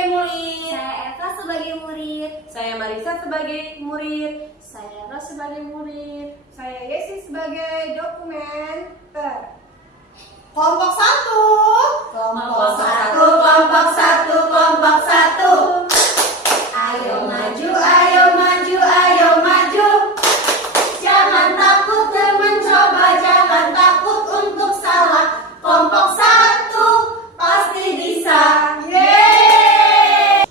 sebagai murid. Saya Eva sebagai murid. Saya Marisa sebagai murid. Saya Ros sebagai murid. Saya Yesi sebagai dokumenter. Kelompok satu. Kelompok satu, kelompok satu, kelompok satu. Ayo maju, ayo maju, ayo maju. Jangan takut dan mencoba, jangan takut untuk salah. Kelompok satu pasti bisa. Yeay!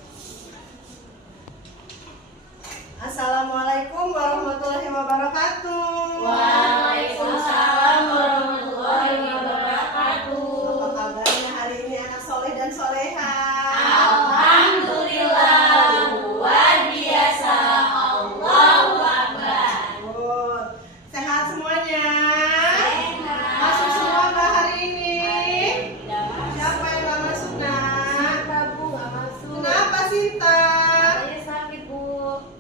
Assalamualaikum warahmatullahi wabarakatuh. Waalaikumsalam warahmatullahi wabarakatuh. Apa kabarnya hari ini anak soleh dan soleha? Alhamdulillah, luar biasa. Allahu Akbar. Good. Sehat semuanya? Sehat. Masuk semua nggak hari ini? Tidak masuk. Siapa yang nggak masuk nak? Bu, nggak masuk. Kenapa Sita? Saya sakit, Bu.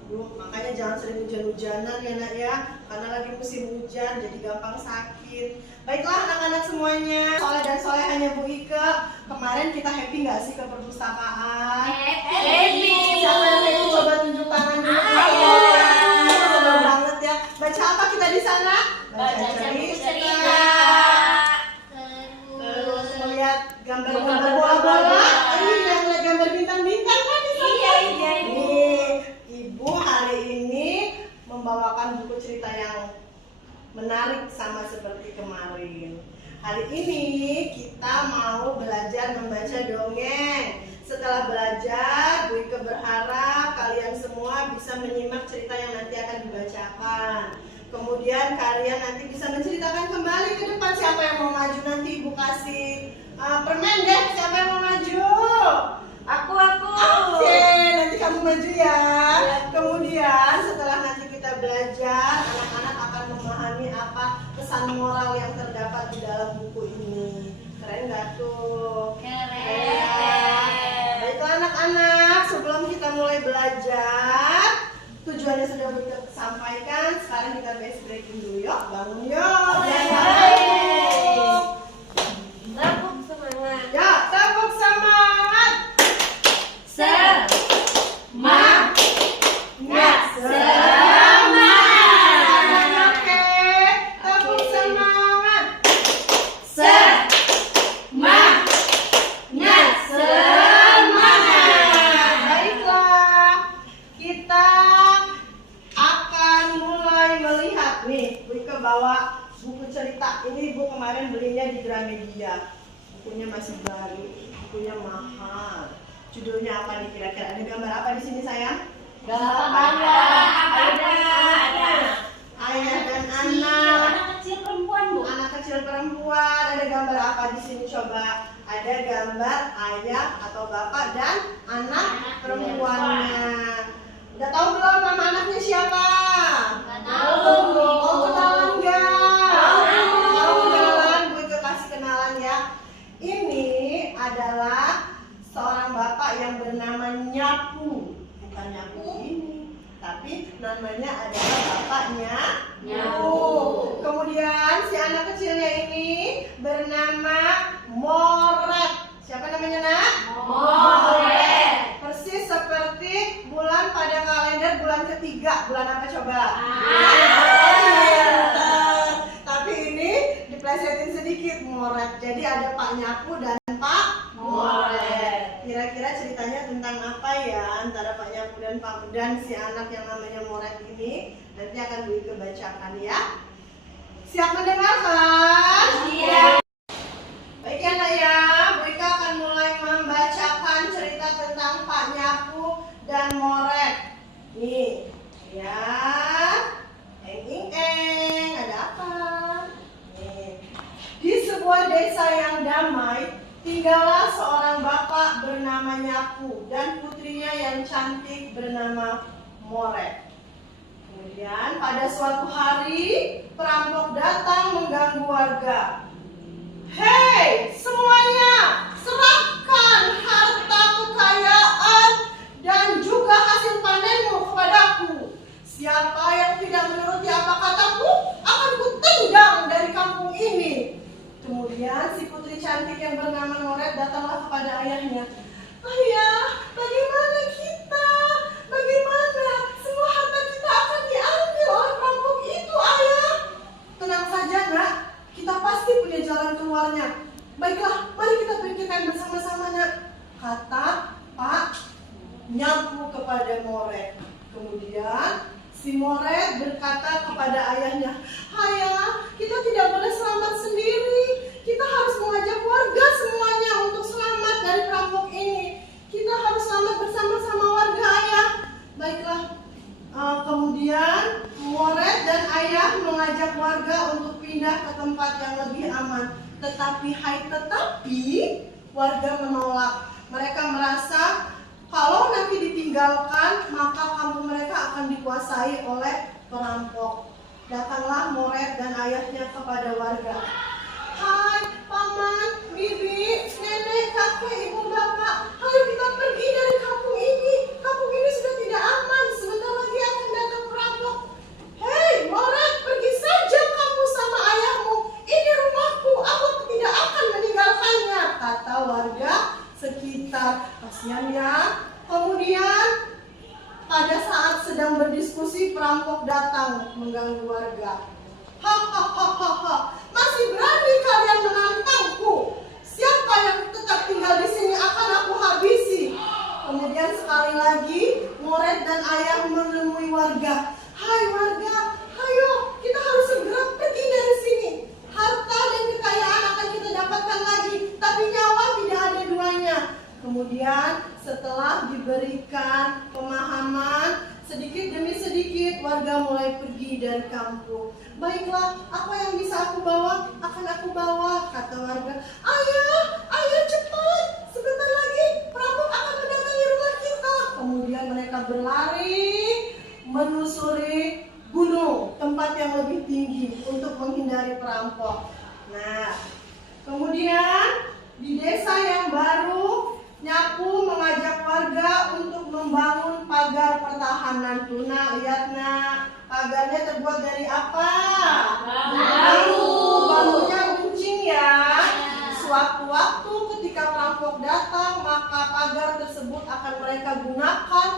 Makanya jangan sering hujan-hujanan ya nak ya, karena lagi musim hujan jadi gampang sakit. Baiklah anak-anak semuanya, soleh dan solehanya Bu Ike, kemarin kita happy nggak sih ke perpustakaan? Happy. Siapa yang happy coba tunjuk tangan dulu. Ayo. Seru banget ya. Baca apa kita di sana? Baca cerita. Terus melihat gambar-gambar bola-bola. Ini yang lihat gambar bintang-bintang kan di sana? Iya, iya, Ibu. Nih, Ibu hari ini membawakan buku cerita yang menarik sama seperti kemarin. Hari ini kita mau belajar membaca dongeng. Setelah belajar, Bu Ike berharap kalian semua bisa menyimak cerita yang nanti akan dibacakan. Kemudian kalian nanti bisa menceritakan kembali ke depan. Siapa yang mau maju nanti Ibu kasih permen deh. Siapa yang mau maju? Aku. Oke, nanti kamu maju ya. Kemudian setelah nanti kita belajar, anak-anak akan memahami apa pesan moral yang terdapat di dalam buku ini. Keren nggak tuh? Keren. Baiklah anak-anak, sebelum kita mulai belajar, tujuannya sudah kita sampaikan. Sekarang kita base breaking dulu yuk. Bangun yuk. Baik. Tepuk semangat. Ya, tepuk semangat. Semangat. Oke, tepuk semangat. Baiklah, kita akan mulai melihat nih. Bu Ike bawa buku cerita. Ini Ibu kemarin belinya di Gramedia. Bukunya masih baru, bukunya mahal. Judulnya apa nih kira-kira? Ada gambar apa di sini sayang? Ada. Ayah dan anak. Anak kecil perempuan, Bu. Anak kecil perempuan. Ada gambar apa di sini coba? Ada gambar ayah atau bapak dan anak perempuannya. Udah tahu belum nama anaknya siapa? Nggak tahu. Oh, kenalan nggak? Tahu. Tahu kenalan? Bu Ike kasih kenalan ya. Ini adalah seorang bapak yang bernama Nyapu. Bukan Nyapu ini, tapi namanya adalah bapaknya Nyapu. Kemudian si anak kecilnya ini bernama Moret. Siapa namanya nak? Moret. Persis seperti bulan pada kalender bulan ketiga. Bulan apa coba? Tapi ini diplesetin sedikit Moret. Jadi ada Pak Nyapu dan Pak Moret. Kira-kira ceritanya tentang apa ya antara Pak Nyapu dan Pak dan si anak yang namanya Moret ini? Nanti akan Bu Ike bacakan ya. Siap mendengarkan? Siap. Baik ya nak ya, Bu Ike akan mulai membacakan cerita tentang Pak Nyapu dan Moret. Nih, ya. Eng, ada apa? Nih. Di sebuah desa yang damai, tinggallah seorang bapak bernama Nyapu dan putrinya yang cantik bernama Moret. Kemudian pada suatu hari, perampok datang mengganggu warga. Hei, semuanya, serahkan harta kekayaan dan juga hasil panenmu kepadaku. Siapa yang tidak menuruti apa kataku, akan kutendang dari kampung ini. Kemudian si putri cantik yang bernama Moret datanglah kepada ayahnya. Ayah, nyapu kepada Moret. Kemudian si Moret berkata kepada ayahnya, "Ayah, kita tidak boleh selamat sendiri. Kita harus mengajak warga semuanya untuk selamat dari perampok ini. Kita harus selamat bersama-sama warga, Ayah." Baiklah. Kemudian Moret dan ayah mengajak warga untuk pindah ke tempat yang lebih aman. Tetapi warga menolak. Mereka merasa kalau nanti ditinggalkan, maka kampung mereka akan dikuasai oleh perampok. Datanglah Moret dan ayahnya kepada warga. "Hai, paman, bibi, nenek, kakek, ibu, bapak, ayo kita pergi dari kampung ini. Kampung ini sudah tidak aman. Sebentar lagi akan datang perampok." "Hei, Moret, pergi saja kamu sama ayahmu. Ini rumahku, aku tidak akan meninggalkannya," kata warga sekitar. Kasihan ya. Kemudian pada saat sedang berdiskusi, perampok datang mengganggu warga. "Hahaha, masih berani kalian menantangku? Siapa yang tetap tinggal di sini akan aku habisi." Kemudian sekali lagi Moret dan ayah menemui warga. "Hai warga, ayo kita harus segera pergi dari sini. Harta dan kekayaan akan kita dapatkan lagi, tapi nyawa tidak ada duanya." Kemudian setelah diberikan pemahaman, sedikit demi sedikit warga mulai pergi dari kampung. "Baiklah, apa yang bisa aku bawa, akan aku bawa," kata warga. Ayah cepat, sebentar lagi perampok akan mendatangi rumah kita." Kemudian mereka berlari menyusuri gunung, tempat yang lebih tinggi untuk menghindari perampok. Nah, kemudian di desa yang baru, Nyapu mengajak warga untuk membangun pagar pertahanan. Tuna, lihat nak, pagarnya terbuat dari apa? Bambu. Bambunya runcing ya. Sewaktu-waktu ketika perampok datang, maka pagar tersebut akan mereka gunakan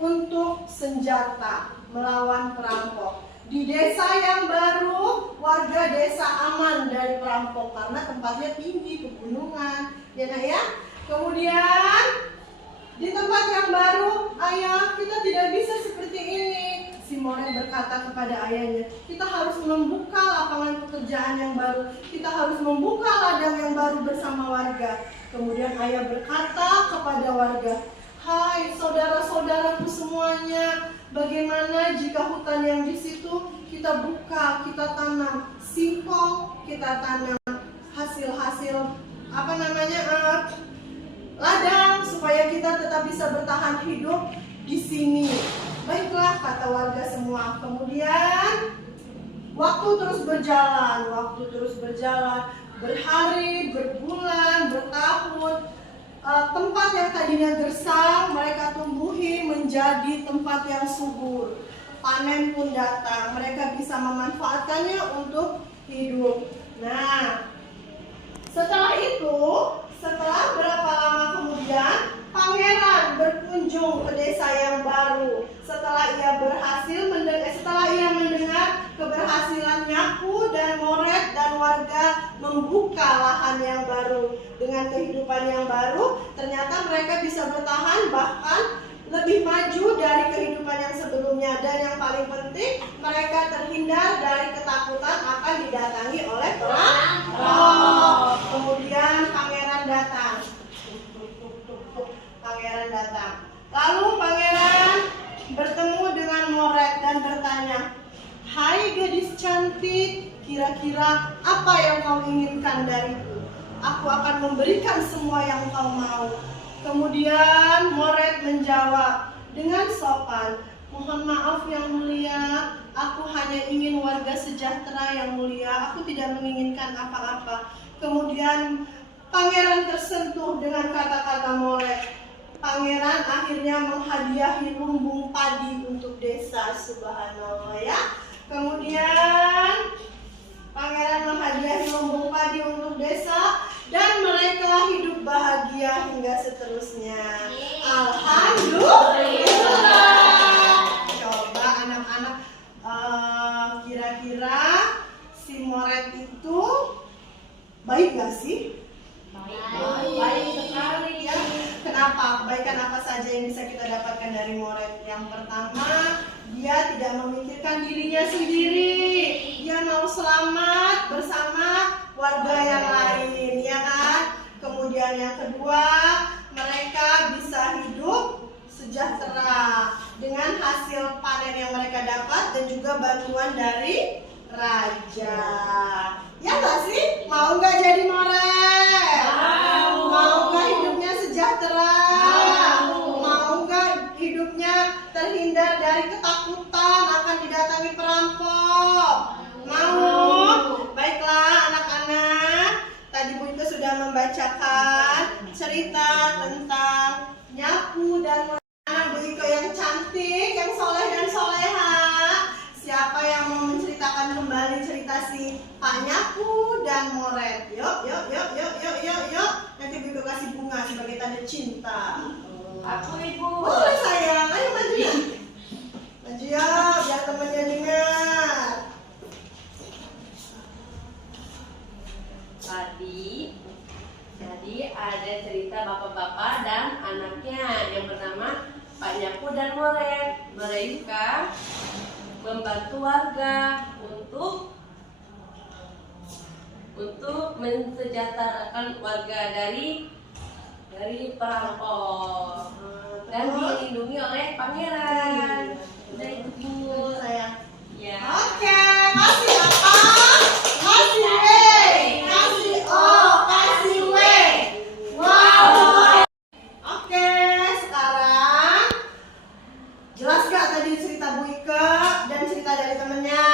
untuk senjata melawan perampok. Di desa yang baru, warga desa aman dari perampok karena tempatnya tinggi, pegunungan, ya nak ya. Kemudian di tempat yang baru, "Ayah, kita tidak bisa seperti ini." Si Moret berkata kepada ayahnya, "Kita harus membuka lapangan pekerjaan yang baru. Kita harus membuka ladang yang baru bersama warga." Kemudian ayah berkata kepada warga, "Hai saudara-saudaraku semuanya, bagaimana jika hutan yang di situ kita buka, kita tanam singkong, kita tanam hasil-hasil ladang supaya kita tetap bisa bertahan hidup di sini." "Baiklah," kata warga semua. Kemudian waktu terus berjalan, berhari, berbulan, bertahun. Tempat yang tadinya gersang mereka tumbuhi menjadi tempat yang subur. Panen pun datang, mereka bisa memanfaatkannya untuk hidup. Nah, setelah berapa lama kemudian, pangeran berkunjung ke desa yang baru. Setelah ia mendengar keberhasilan Nyapu dan Moret dan warga membuka lahan yang baru. Dengan kehidupan yang baru, ternyata mereka bisa bertahan bahkan lebih maju dari kehidupan yang sebelumnya. Dan yang paling penting, mereka terhindar dari ketakutan akan didatangi oleh perampok. Kemudian pangeran datang. Lalu pangeran bertemu dengan Moret dan bertanya, "Hai gadis cantik, kira-kira apa yang kau inginkan dariku? Aku akan memberikan semua yang kau mau." Kemudian Moret menjawab dengan sopan, "Mohon maaf yang mulia, aku hanya ingin warga sejahtera yang mulia, aku tidak menginginkan apa-apa." Kemudian pangeran tersentuh dengan kata-kata Moret. Pangeran akhirnya menghadiahi lumbung padi untuk desa, subhanallah ya. Kemudian pangeran menghadiahi lumbung padi untuk desa dan mereka hidup bahagia hingga seterusnya. Alhamdulillah. Coba anak-anak, kira-kira si Moret itu baik gak sih? Baik Sekali ya. Kenapa? kebaikan apa saja yang bisa kita dapatkan dari Moret? Yang pertama, dia tidak memikirkan dirinya sendiri. Dia mau selamat bersama warga yang lain, ya kan? Kemudian yang kedua, mereka bisa hidup sejahtera dengan hasil panen yang mereka dapat dan juga bantuan dari raja. Ya nggak sih? Mau nggak jadi Moret? Mau nggak hidupnya sejahtera? Mau nggak hidupnya terhindar dari ketakutan akan didatangi perampok? Mau? Baiklah anak-anak, tadi Bu Ika sudah membacakan cerita tentang Nyapu dan Moret. Bu Ika yang cantik, yang soleh dan soleha. Siapa yang mau menceritakan kembali cerita si Pak Nyapu dan Moret? Yuk. Nanti Bu Ika kasih bunga sebagai tanda cinta. Aku Ibu. Boleh sayang, ayo maju ya. Maju ya, biar temannya dengar. Jadi ada cerita bapak-bapak dan anaknya yang bernama Pak Nyapu dan Moret. Mereka membantu warga untuk mensejahterakan warga dari perampok dan dilindungi oleh pangeran. Udah itu Bu. Sayang. Ya. Oke, kasih apa? Kasih W, kasih O, kasih W. Wow. Oke, sekarang jelas gak tadi cerita Bu Ika dan cerita dari temennya?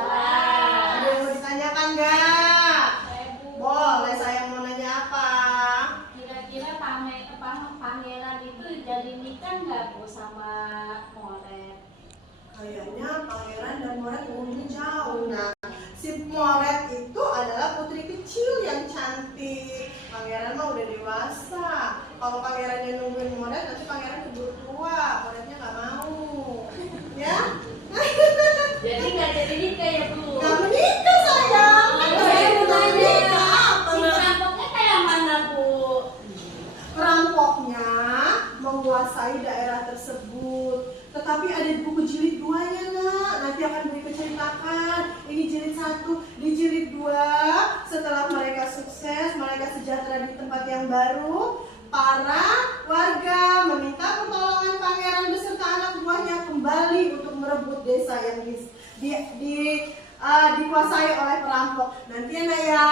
Ada yang mau ditanyakan gak? Boleh, sayang mau nanya apa? Kira-kira pangeran itu jadi nikah nggak Bu sama Moret? Kayaknya pangeran dan Moret umurnya jauh. Nah, si Moret itu adalah putri kecil yang cantik. Pangeran mah udah dewasa. Kalau pangerannya nungguin Moret, nanti pangeran keburu tua. Moretnya nggak mau. Ya? Jadi nggak jadi nikah ya Bu? Nggak menikah sayang. Saya mau nanya, Menikah apa? si perampoknya kayak mana Bu? Perampoknya menguasai daerah tersebut. Tetapi ada buku jilid 2-nya nak. Nanti akan Bu Ika ceritakan. Ini jilid 1, di jilid 2 setelah mereka sukses, mereka sejahtera di tempat yang baru, para warga meminta pertolongan pangeran beserta anak buahnya kembali untuk merebut desa yang dikuasai oleh perampok. Nanti ya nak ya,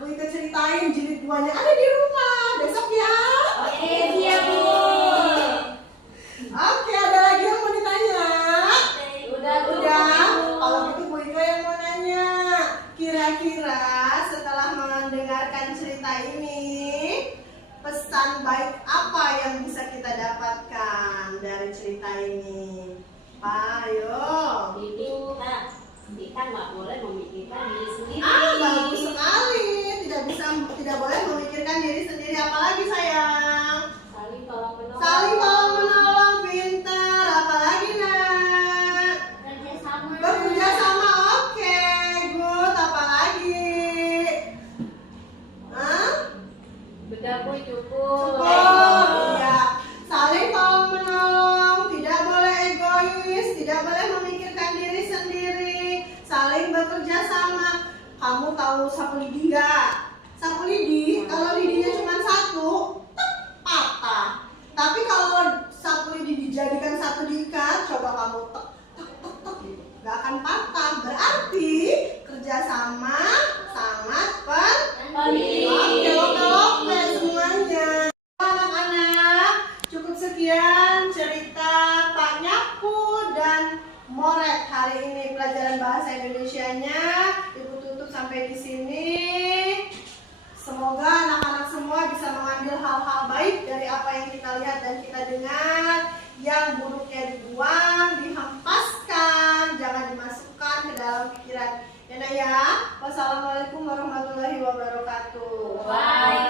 Bu Ika ceritain jilid 2-nya ada di rumah besok ya. Oke, iya Bu. Oke, ada lagi yang mau ditanya? Udah Bu. Udah. Kalau gitu Bu Ika yang mau nanya. Kira-kira setelah mendengarkan cerita ini, pesan baik apa yang bisa kita dapatkan dari cerita ini? Pak, ayo. Kita nggak boleh memikirkan diri sendiri. Bagus sekali. Tidak boleh memikirkan diri sendiri. Apalagi sayang? Saling tolong menolong. Saling tolong menolong, pintar. Apalagi nak? Kerjasama. Bekerja sama, oke, good. Apalagi? Hah? Beda Bu cukup. Oh, iya. Saling tolong menolong, tidak boleh egois, tidak boleh memikirkan diri sendiri, saling bekerja sama. Kamu tahu sapu lidi nggak? Sapu lidi, kalau lidinya cuma satu, patah. Tapi kalau sapu lidi dijadikan satu diikat, coba kamu tek gitu, nggak akan patah. Berarti kerjasama sangat penting. Oke semuanya. Anak-anak, cukup sekian cerita Pak Nyapu dan Moret hari ini, pelajaran bahasa Indonesianya. Ibu tutup sampai di sini. Semoga anak-anak semua bisa mengambil hal-hal baik dari apa yang kita lihat dan kita dengar. Yang buruknya dibuang, dihempaskan, jangan dimasukkan ke dalam pikiran. Ya, Wassalamualaikum warahmatullahi wabarakatuh. Bye.